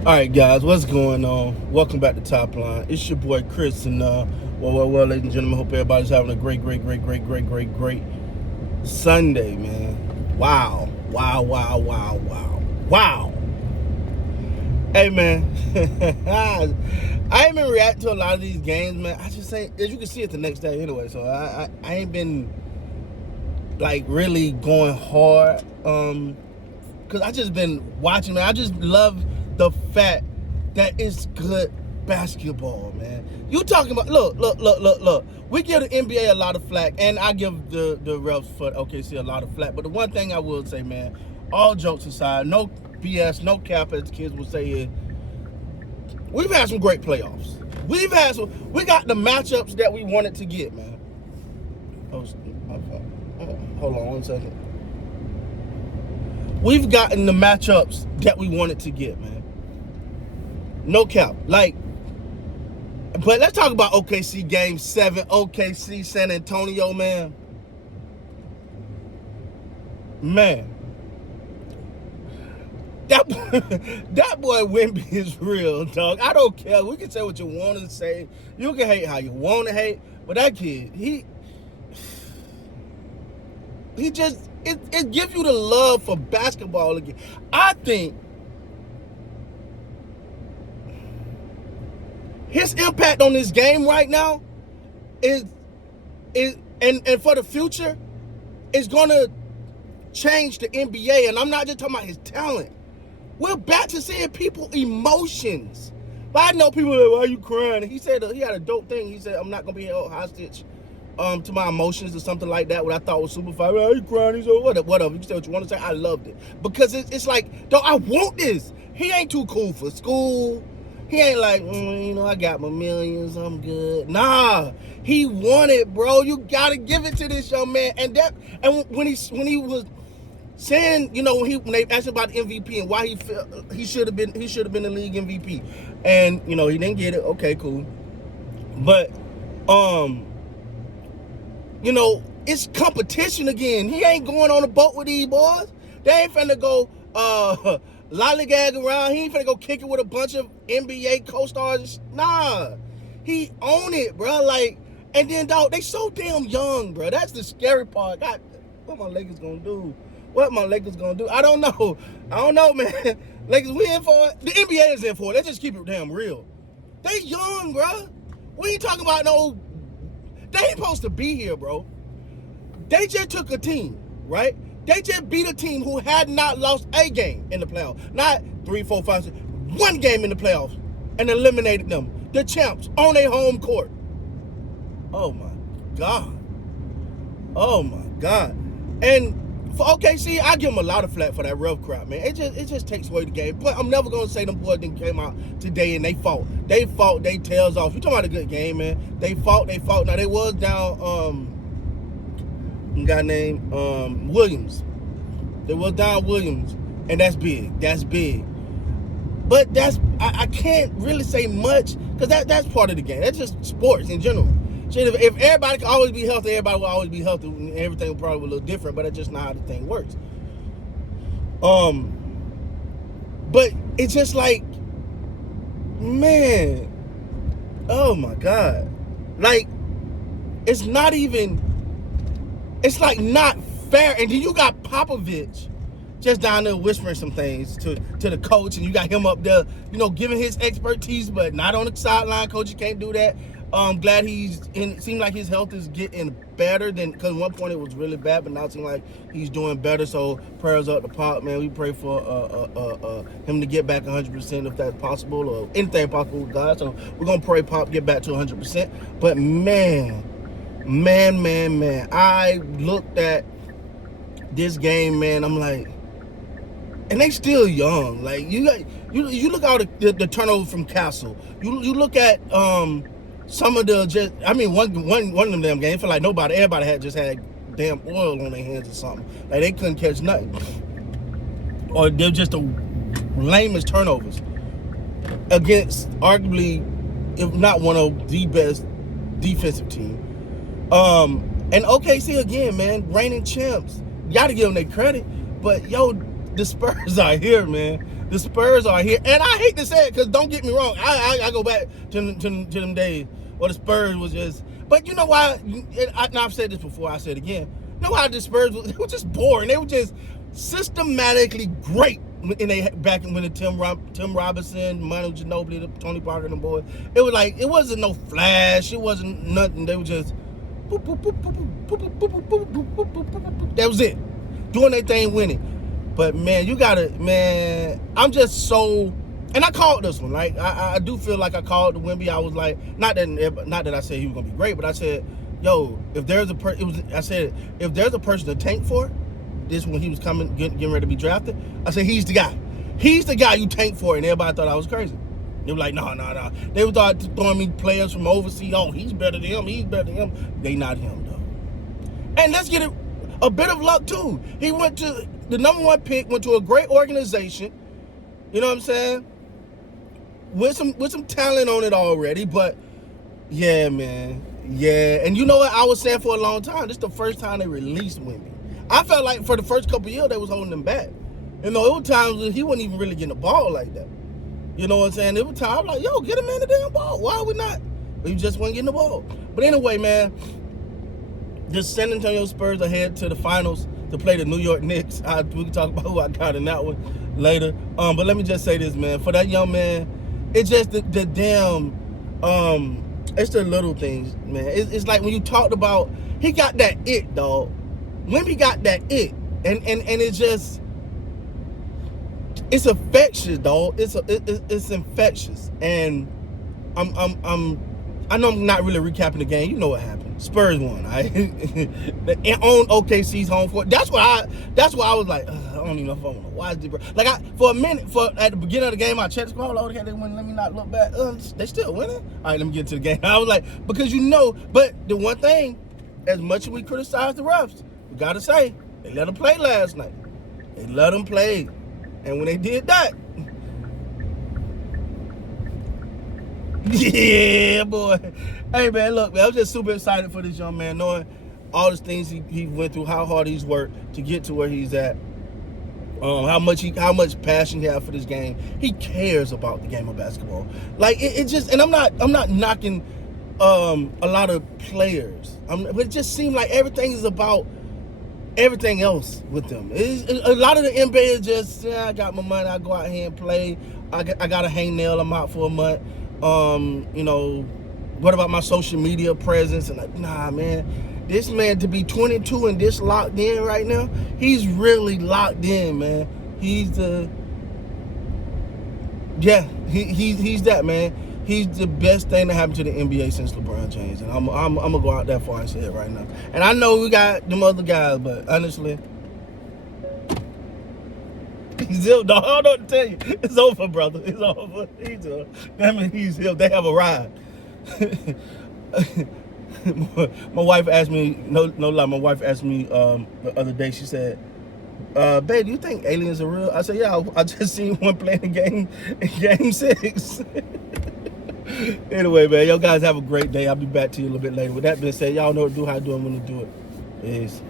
All right, guys, what's going on? Welcome back to Top Line. It's your boy Chris, and ladies and gentlemen, hope everybody's having a great Sunday, man. Wow. Hey, man, I ain't been reacting to a lot of these games, man. I just ain't, as you can see it the next day anyway, so I ain't been like really going hard, because I just been watching, man. I just love the fact that it's good basketball, man. You talking about look. We give the NBA a lot of flack, and I give the refs for OKC a lot of flack. But the one thing I will say, man, all jokes aside, no BS, no cap, as the kids will say, is we've had some great playoffs. We got the matchups that we wanted to get, man. Oh, hold on one second. We've gotten the matchups that we wanted to get, man. No cap. But let's talk about OKC Game 7, OKC San Antonio, man. Man. That boy Wemby is real, dog. I don't care. We can say what you want to say. You can hate how you want to hate. But that kid, he just, it gives you the love for basketball again. I think his impact on this game right now is and for the future is gonna change the NBA. And I'm not just talking about his talent. We're back to seeing people emotions. But I know people are like, why are you crying? He said he had a dope thing. He said, I'm not gonna be held hostage to my emotions or something like that. What I thought was super fire. Why are you crying? He said, whatever. You say what you want to say. I loved it because it's like, dog, I want this. He ain't too cool for school. He ain't like, I got my millions, I'm good. Nah, he won it, bro. You gotta give it to this young man. And when he was saying, when they asked about MVP and why he felt he should have been the league MVP, and he didn't get it. Okay, cool. But it's competition again. He ain't going on a boat with these boys. They ain't finna go lollygag around. He ain't finna go kick it with a bunch of NBA co-stars. Nah, he own it, bro. And then, dog, they so damn young, bro. That's the scary part. God, what my Lakers gonna do? I don't know, man. Lakers, we in for it. The NBA is in for it. Let's just keep it damn real. They young, bro. We ain't talking about no. They ain't supposed to be here, bro. They just took a team, right? They just beat a team who had not lost a game in the playoffs. Not 3, 4, 5, 6. One game in the playoffs and eliminated them. The champs on their home court. Oh, my God. And for OKC, I give them a lot of flack for that rough crowd, man. It just takes away the game. But I'm never going to say them boys didn't came out today and they fought. They tails off. You talking about a good game, man. They fought. Now, they was down, a guy named Williams. They was down Williams, and that's big. But I can't really say much because that's part of the game. That's just sports in general. Shit, if everybody could always be healthy, everybody will always be healthy, and everything will probably be a little different. But that's just not how the thing works. But it's just like, man, oh my God, it's not even. It's not fair. And then you got Popovich just down there whispering some things to the coach, and you got him up there, giving his expertise, but not on the sideline. Coach, you can't do that. I'm glad he's in. It seems like his health is getting better because at one point it was really bad, but now it seems like he's doing better. So prayers up to Pop, man. We pray for him to get back 100% if that's possible, or anything possible with God. So we're gonna pray Pop get back to 100%. But man, I looked at this game, man. I'm like, and they still young. Like you look out the turnover from Castle. You look at some of the one of them damn games. I feel like everybody had damn oil on their hands or something. Like they couldn't catch nothing, or they're just the lamest turnovers against arguably, if not one of the best defensive team. And OKC again, man, reigning champs. You gotta give them their credit. But yo, the Spurs are here, man. The Spurs are here, and I hate to say it because don't get me wrong, I go back to them days where the Spurs was just. But you know why? I've said this before. I said it again. You know why the Spurs they were just boring. They were just systematically great back when the Tim Robinson, Manu Ginobili, the Tony Parker, and the boys. It was like it wasn't no flash. It wasn't nothing. They were just. That was it. Doing their thing, winning. But man, I'm just so, and I called this one. Like I do feel like I called the Wemby. I was like, not that I said he was gonna be great, but I said, yo, if there's a person to tank for, this when he was getting ready to be drafted, I said he's the guy. He's the guy you tank for, and everybody thought I was crazy. They were like, no. They were throwing me players from overseas. Oh, he's better than him. He's better than him. They not him though. And let's get a bit of luck too. He went to the number one pick, went to a great organization. You know what I'm saying? With some talent on it already, but yeah, man. Yeah. And you know what I was saying for a long time? This is the first time they released Wemby. I felt like for the first couple of years they was holding him back. You know, it was times when he wasn't even really getting the ball like that. You know what I'm saying? It was time I was like, yo, get him in the damn ball. Why are we not? But he just wasn't getting the ball. But anyway, man, the San Antonio Spurs are headed to the finals to play the New York Knicks. We can talk about who I got in that one later. But let me just say this, man. For that young man, it's just the damn, it's the little things, man. It's like when you talked about, he got that it, dog. Wemby got that it. And it's just, it's infectious, dog. It's infectious. And I know I'm not really recapping the game. You know what happened. Spurs won. On OKC's home court. That's why I was like, I don't even know if I want to watch this. Like for a minute, at the beginning of the game, I checked the score. Okay, they win. Let me not look back. They still winning. All right, let me get to the game. I was like, because you know, but the one thing, as much as we criticize the refs, we gotta say they let them play last night. They let them play, and when they did that. Yeah, boy. Hey, man, look, man, I'm just super excited for this young man, knowing all the things he went through, how hard he's worked to get to where he's at, how much passion he has for this game. He cares about the game of basketball. Like it just, and I'm not knocking a lot of players, but it just seems like everything is about everything else with them. A lot of the NBA is just, I got my money, I go out here and play. I got a hangnail, I'm out for a month. You know, what about my social media presence? And like, nah, man, this man to be 22 and this locked in right now, he's really locked in, man. He's that, man. He's the best thing that happened to the NBA since LeBron James, and I'm gonna go out that far and say it right now. And I know we got them other guys, but honestly, he's ill, dog. I don't know what to tell you. It's over, brother. It's over. That means he's ill. They have arrived. My wife asked me, no lie, my wife asked me the other day, she said, babe, do you think aliens are real? I said, yeah, I just seen one playing in game 6. Anyway, man, y'all guys have a great day. I'll be back to you a little bit later. With that being said, y'all know what to do, how to do it, when to do it. Peace.